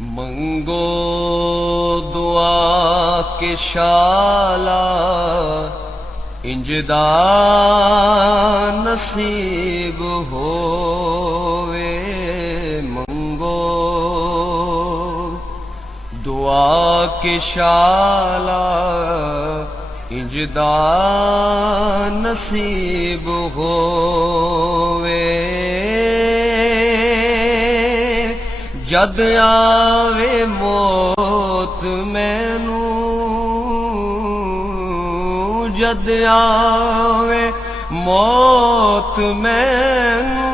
मंगो दुआ के शाला इंजदा नसीब होवे। मंगो दुआ के शाला इंजदा नसीब होवे। जद आवे मौत मैनू, जद आवे मौत मैनू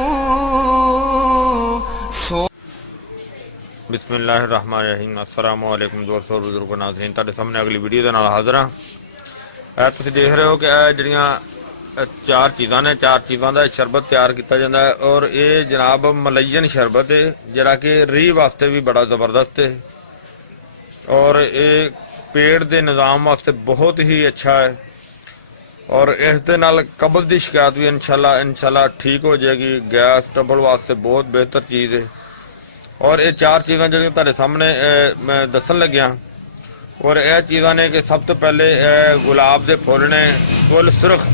बिस्मिल्लाहिर्रहमानिर्रहीम। अस्सलामु अलैकुम दोस्तों, बुजुर्गों, नाज़रीन, तुहाडे सामने अगली वीडियो दे नाल हाज़र हां। तुसीं देख रहे हो कि जिहड़ियां चार चीज़ां ने, चार चीज़ां का शरबत तैयार किया जाता है और ये जनाब मलैयन शरबत है जिहड़ा कि रीह वास्ते भी बड़ा ज़बरदस्त है और ये पेट के निज़ाम वास्ते बहुत ही अच्छा है और इस दे नाल कब्ज़ की शिकायत भी इंशाल्लाह ठीक हो जाएगी। गैस ट्रबल वास्ते बहुत बेहतर चीज़ है और ये चार चीज़ां जिहड़ियां तुहाडे सामने मैं दसन लग्या और यह चीज़ां ने कि सब तो पहले गुलाब के फुल ने, फुल सुरख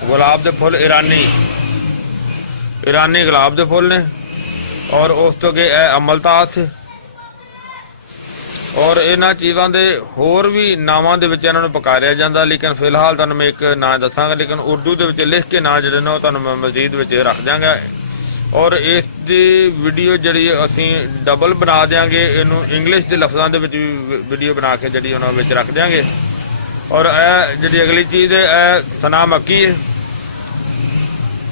गुलाब के फुल ईरानी गुलाब के फुल ने और उस तो अगे अमलतास और इन्हां चीज़ों के होर भी नावां दे विच इन्हां नूं पुकारिया जांदा, लेकिन फिलहाल तुहानूं मैं एक नां दसांगा, लेकिन उर्दू दे विच लिख के नां जिहड़े ने तुहानूं मैं मजीद विच रख देंगे और इस दी वीडियो जिहड़ी असीं डबल बना देंगे, इनू इंग्लिश के लफ्ज़ों के वीडियो बना के जिहड़ी उन्हां विच रख देंगे। और जिहड़ी अगली चीज़ है सना मक्की है,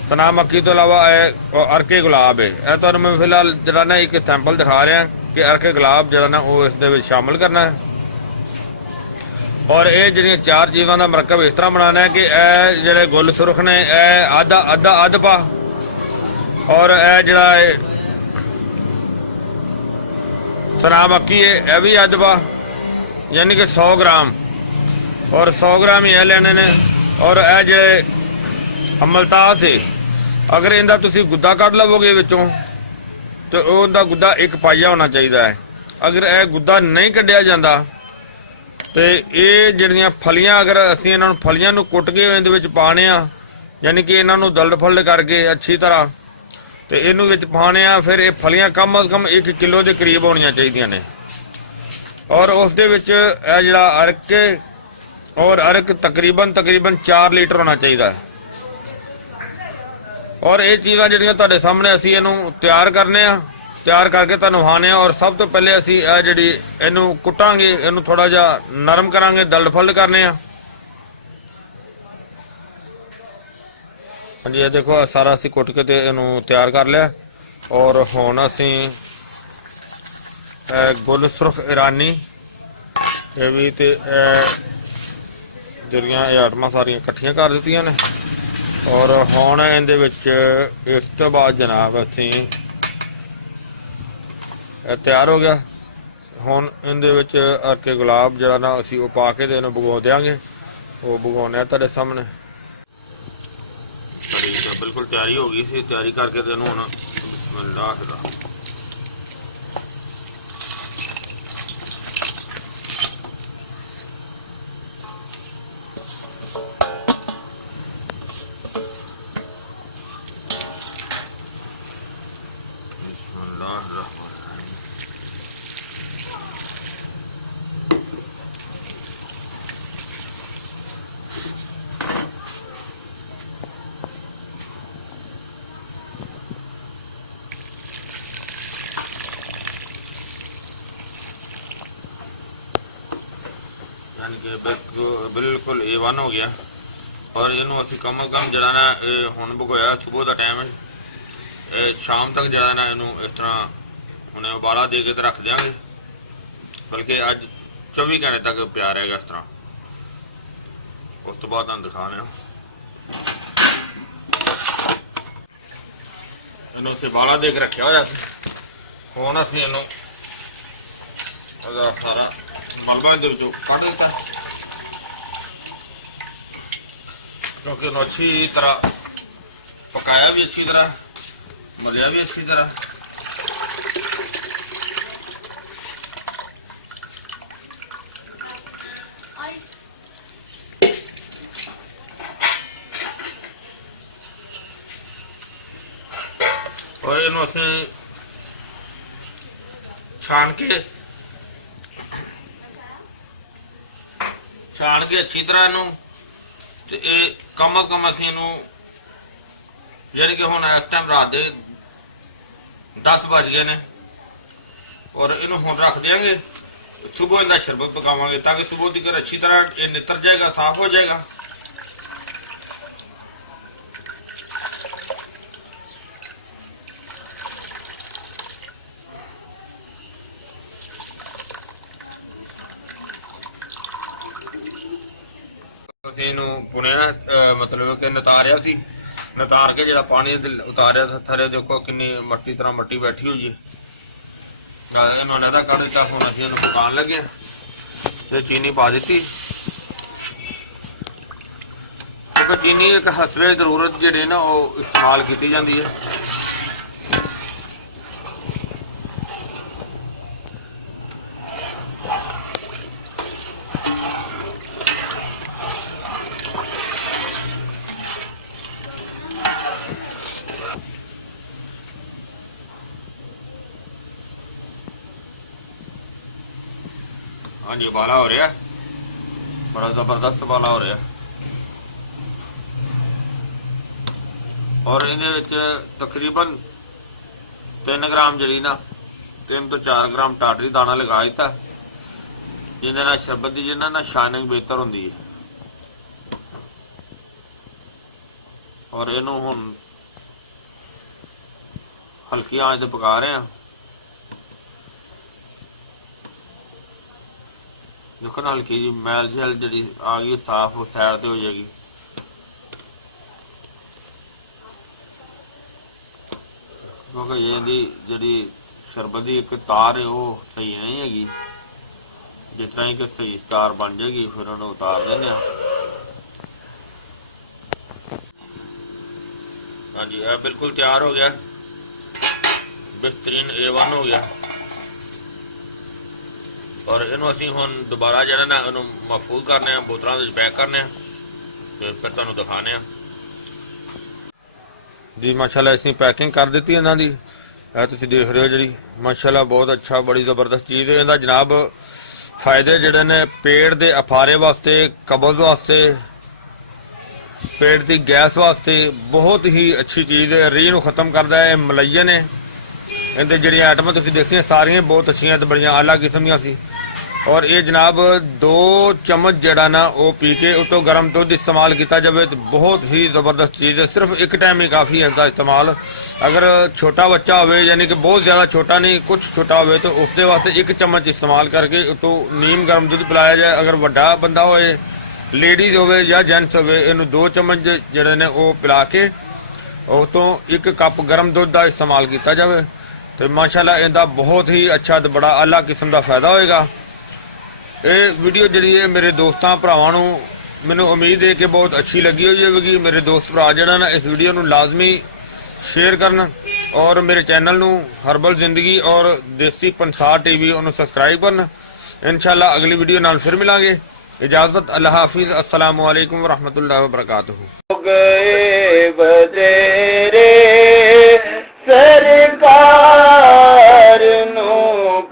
सना मक्की तो अलावा अरके गुलाब है। यह तुहानूं मैं फिलहाल जिहड़ा ना एक सैंपल दिखा रहा कि अरके गुलाब जिहड़ा ना वो इस दे विच शामिल करना है और ये जिहड़ियां चार चीज़ों का मरकब इस तरह बनाना है कि यह जिहड़े गुल सुरख ने अद्धा पा और यह जिहड़ा सना मक्की है यह भी अद्ध पा, यानी कि 100 ग्राम और 100 ग्राम ही लेने ने। और यह जिहड़े अमलतास है अगर इनका तुसी गुद्दा कढ़ लवोगे विचों तो उनका गुद्दा एक पाइया होना चाहिए है। अगर यह गुद्दा नहीं कढ़िया जाता तो ये जिहड़ियां फलियां अगर असीं इन्हां नूं फलियां नूं कुट के इहदे विच पाने आ, यानी कि इन्हां नूं दलद फुल्ड करके अच्छी तरह तो इनू विच पाने आ, फिर ये फलियां कम अज़ कम 1 किलो के करीब होनियां चाहिए ने और उस दे विच यह जिहड़ा अरक और अरक तकरीबन 4 लीटर होना चाहिए है। और ये चीज़ां जिहड़ियां तुहाडे सामने असीं इहनूं तैयार करने आ, तैयार करके तुहानूं वहाने और सब तो पहले असीं जिहड़ी इहनूं कुटांगे, इहनूं थोड़ा जिहा नरम करांगे, दलद फुल्ड करने आ। हाँ जी, ये देखो सारा असीं कुट के ते इहनूं तैयार कर लिया और हुण असीं गुल सुरख ईरानी ये भी ते जिहड़ियां आइटमां सारियां इकट्ठियां कर दित्तियां ने और हुण इहदे विच इस तो बाद जनाब असीं तैयार हो गया। हुण इहदे विच अरके गुलाब जिहड़ा ना असीं वो पा के ते इहनूं भगो देंगे, वो भगोने तुहाडे सामने बिल्कुल तैयारी हो गई सी। तैयारी करके ते इहनूं हुण बिस्मिल्लाह यानी कि बिल्कुल A1 हो गया और इनू असीं कम अज़ कम जरा ना हुण भगोया सुबह का टाइम है, शाम तक जरा ना इनू इस तरह हुणे उबाला दे के तो रख देंगे, बल्कि अज 24 घंटे तक पिया रहेगा इस तरह। उस तो बाद तुहानूं दिखा रहे इनू असीं उबाला दे के रखा होया सी। हुण असीं इनू सारा मलबा इहदे विचों कढ दित्ता क्योंकि उन्होंने अच्छी तरह पकाया भी, अच्छी तरह मलिया भी अच्छी तरह। ਔਰ ਇਹਨੂੰ ਅਸੀਂ ਛਾਣ ਕੇ ਅੱਛੀ ਤਰ੍ਹਾਂ ਇਹਨੂੰ, ਤੇ ਇਹ ਕਮ ਅਸੀਂ ਇਹਨੂੰ ਯਾਨੀ ਕਿ ਹੁਣ ਇਸ ਟਾਈਮ ਰਾਤ ਦੇ 10 ਵੱਜ ਗਏ ਨੇ, ਔਰ ਇਹਨੂੰ ਹੁਣ ਰੱਖ ਦਿਆਂਗੇ। ਸੁਬਹ ਇਹਦਾ ਸ਼ਰਬਤ ਪਕਾਵਾਂਗੇ ਤਾਂ ਕਿ ਸੁਬਹ ਦੀ ਕਰ ਅੱਛੀ ਤਰ੍ਹਾਂ ਇਹ ਨਿਤਰ ਜਾਏਗਾ, ਸਾਫ਼ ਹੋ ਜਾਏਗਾ। ਅਸੀਂ ਇਹਨੂੰ ਪੁਣਿਆ, ਮਤਲਬ ਕਿ ਨਤਾਰਿਆ ਸੀ, ਨਤਾਰ ਕੇ ਜਿਹੜਾ ਪਾਣੀ ਉਤਾਰਿਆ ਥੱਲੇ ਦੇਖੋ ਕਿੰਨੀ ਮੱਟੀ ਤਰ੍ਹਾਂ ਮੱਟੀ ਬੈਠੀ ਹੋਈ ਹੈ। ਇਹਨਾਂ ਨੇ ਇਹਦਾ ਕੱਢ ਦਿੱਤਾ। ਹੁਣ ਅਸੀਂ ਇਹਨੂੰ ਪਕਾਉਣ ਲੱਗੇ ਤੇ ਚੀਨੀ ਪਾ ਦਿੱਤੀ, ਕਿਉਂਕਿ ਚੀਨੀ ਇੱਕ ਹਸਵੇ ਜ਼ਰੂਰਤ ਜਿਹੜੀ ਨਾ ਉਹ ਇਸਤੇਮਾਲ ਕੀਤੀ ਜਾਂਦੀ ਹੈ। ਹਾਂਜੀ, ਉਬਾਲਾ ਹੋ ਰਿਹਾ, ਬੜਾ ਜ਼ਬਰਦਸਤ ਉਬਾਲਾ ਹੋ ਰਿਹਾ। ਔਰ ਇਹਦੇ ਵਿੱਚ ਤਕਰੀਬਨ 3 ਗ੍ਰਾਮ ਜਿਹੜੀ ਨਾ 3 ਤੋਂ 4 ਗ੍ਰਾਮ ਟਾਟਰੀ ਦਾਣਾ ਲਗਾ ਦਿੱਤਾ, ਜਿਹਦੇ ਨਾਲ ਸ਼ਰਬਤ ਦੀ ਜਿਹਨਾਂ ਨਾਲ ਸ਼ਾਈਨਿੰਗ ਬਿਹਤਰ ਹੁੰਦੀ ਹੈ। ਔਰ ਇਹਨੂੰ ਹੁਣ ਹਲਕੀ ਆਂਚ ਤੇ ਪਕਾ ਰਹੇ ਹਾਂ। ਦੇਖੋ ਨਾ ਹਲਕੀ ਜੀ ਮੈਲ ਜਲ ਜਿਹੜੀ ਆ ਗਈ ਸਾਫ਼ ਸਾਈਡ ਤੇ ਹੋ ਜਾਏਗੀ। ਕਿਉਂਕਿ ਇਹਦੀ ਜਿਹੜੀ ਸ਼ਰਬਤ ਦੀ ਇੱਕ ਤਾਰ ਹੈ ਉਹ ਸਹੀ ਨਹੀਂ ਹੈਗੀ, ਜਿਸ ਤਰ੍ਹਾਂ ਹੀ ਕਿ ਸਹੀ ਤਾਰ ਬਣ ਜਾਏਗੀ ਫਿਰ ਉਹਨੂੰ ਉਤਾਰ ਦਿੰਦੇ ਹਾਂ। ਹਾਂਜੀ, ਇਹ ਬਿਲਕੁਲ ਤਿਆਰ ਹੋ ਗਿਆ, ਬਿਹਤਰੀਨ A1 ਹੋ ਗਿਆ। ਔਰ ਇਹਨੂੰ ਅਸੀਂ ਹੁਣ ਦੁਬਾਰਾ ਜਿਹੜਾ ਨਾ ਇਹਨੂੰ ਮਹਿਫੂਜ਼ ਕਰਨੇ ਆ, ਬੋਤਲਾਂ ਵਿੱਚ ਪੈਕ ਕਰਨੇ ਆ ਤੇ ਫਿਰ ਤੁਹਾਨੂੰ ਦਿਖਾਣੇ ਆ ਜੀ। ਮਾਸ਼ਾਅੱਲਾ ਅਸੀਂ ਪੈਕਿੰਗ ਕਰ ਦਿੱਤੀ ਇਹਨਾਂ ਦੀ, ਇਹ ਤੁਸੀਂ ਦੇਖ ਰਹੇ ਹੋ ਜਿਹੜੀ ਮਾਸ਼ਾਅੱਲਾ ਬਹੁਤ ਅੱਛਾ, ਬੜੀ ਜ਼ਬਰਦਸਤ ਚੀਜ਼ ਹੈ। ਇਹਦਾ ਜਨਾਬ ਫਾਇਦੇ ਜਿਹੜੇ ਨੇ ਪੇਟ ਦੇ ਅਫਾਰੇ ਵਾਸਤੇ, ਕਬਜ਼ ਵਾਸਤੇ, ਪੇਟ ਦੀ ਗੈਸ ਵਾਸਤੇ ਬਹੁਤ ਹੀ ਅੱਛੀ ਚੀਜ਼ ਹੈ। ਰੀਹ ਨੂੰ ਖਤਮ ਕਰਦਾ ਹੈ। ਮਲਈਨ ਹੈ, ਇਹਦੇ ਜਿਹੜੀਆਂ ਆਈਟਮਾਂ ਤੁਸੀਂ ਦੇਖੀਆਂ ਸਾਰੀਆਂ ਬਹੁਤ ਅੱਛੀਆਂ ਤੇ ਬੜੀਆਂ ਆਲਾ ਕਿਸਮ ਦੀਆਂ ਸੀ। ਔਰ ਇਹ ਜਨਾਬ 2 ਚਮਚ ਜਿਹੜਾ ਨਾ ਉਹ ਪੀ ਕੇ ਉਤੋਂ ਗਰਮ ਦੁੱਧ ਇਸਤੇਮਾਲ ਕੀਤਾ ਜਾਵੇ ਤਾਂ ਬਹੁਤ ਹੀ ਜ਼ਬਰਦਸਤ ਚੀਜ਼ ਹੈ। ਸਿਰਫ ਇੱਕ ਟਾਈਮ ਹੀ ਕਾਫੀ ਹੈ ਇਸਦਾ ਇਸਤੇਮਾਲ। ਅਗਰ ਛੋਟਾ ਬੱਚਾ ਹੋਵੇ, ਯਾਨੀ ਕਿ ਬਹੁਤ ਜ਼ਿਆਦਾ ਛੋਟਾ ਨਹੀਂ, ਕੁਝ ਛੋਟਾ ਹੋਵੇ ਤਾਂ ਉਸਦੇ ਵਾਸਤੇ 1 ਚਮਚ ਇਸਤੇਮਾਲ ਕਰਕੇ ਉਤੋਂ ਨੀਮ ਗਰਮ ਦੁੱਧ ਪਿਲਾਇਆ ਜਾਏ। ਅਗਰ ਵੱਡਾ ਬੰਦਾ ਹੋਏ, ਲੇਡੀਜ਼ ਹੋਵੇ ਜਾਂ ਜੈਂਟਸ ਹੋਵੇ, ਇਹਨੂੰ 2 ਚਮਚ ਜਿਹੜੇ ਨੇ ਉਹ ਪਿਲਾ ਕੇ ਉਤੋਂ 1 ਕੱਪ ਗਰਮ ਦੁੱਧ ਦਾ ਇਸਤੇਮਾਲ ਕੀਤਾ ਜਾਵੇ ਤੇ ਮਾਸ਼ਾਅੱਲਾ ਇਹਦਾ ਬਹੁਤ ਹੀ ਅੱਛਾ ਤੇ ਬੜਾ ਆਲਾ ਕਿਸਮ ਦਾ ਫਾਇਦਾ ਹੋਏਗਾ। ਇਹ ਵੀਡੀਓ ਜਿਹੜੀ ਹੈ ਮੇਰੇ ਦੋਸਤਾਂ ਭਰਾਵਾਂ ਨੂੰ ਮੈਨੂੰ ਉਮੀਦ ਹੈ ਕਿ ਬਹੁਤ ਅੱਛੀ ਲੱਗੀ ਹੋਈ ਹੋਵੇਗੀ। ਮੇਰੇ ਦੋਸਤ ਭਰਾ ਜਿਹੜਾ ਨਾ ਇਸ ਵੀਡੀਓ ਨੂੰ ਲਾਜ਼ਮੀ ਸ਼ੇਅਰ ਕਰਨ ਔਰ ਮੇਰੇ ਚੈਨਲ ਨੂੰ ਹਰਬਲ ਜ਼ਿੰਦਗੀ ਔਰ ਦੇਸੀ ਪੰਸਾਰ TV ਉਹਨੂੰ ਸਬਸਕ੍ਰਾਈਬ ਕਰਨ। ਇਨਸ਼ਾਅੱਲਾ ਅਗਲੀ ਵੀਡੀਓ ਨਾਲ ਫਿਰ ਮਿਲਾਂਗੇ। इजाजत, अल्लाह हाफिज, अस्सलामु अलैकुम व रहमतुल्लाहि व बरकातुहू। गए बतेरे सरकार नु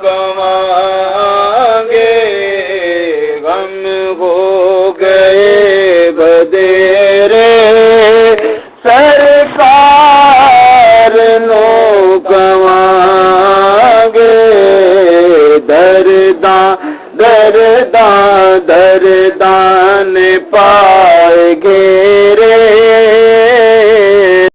कमांगे, गम हो गए बतेरे सरकार नु कमांगे, दरदान पाए घेरे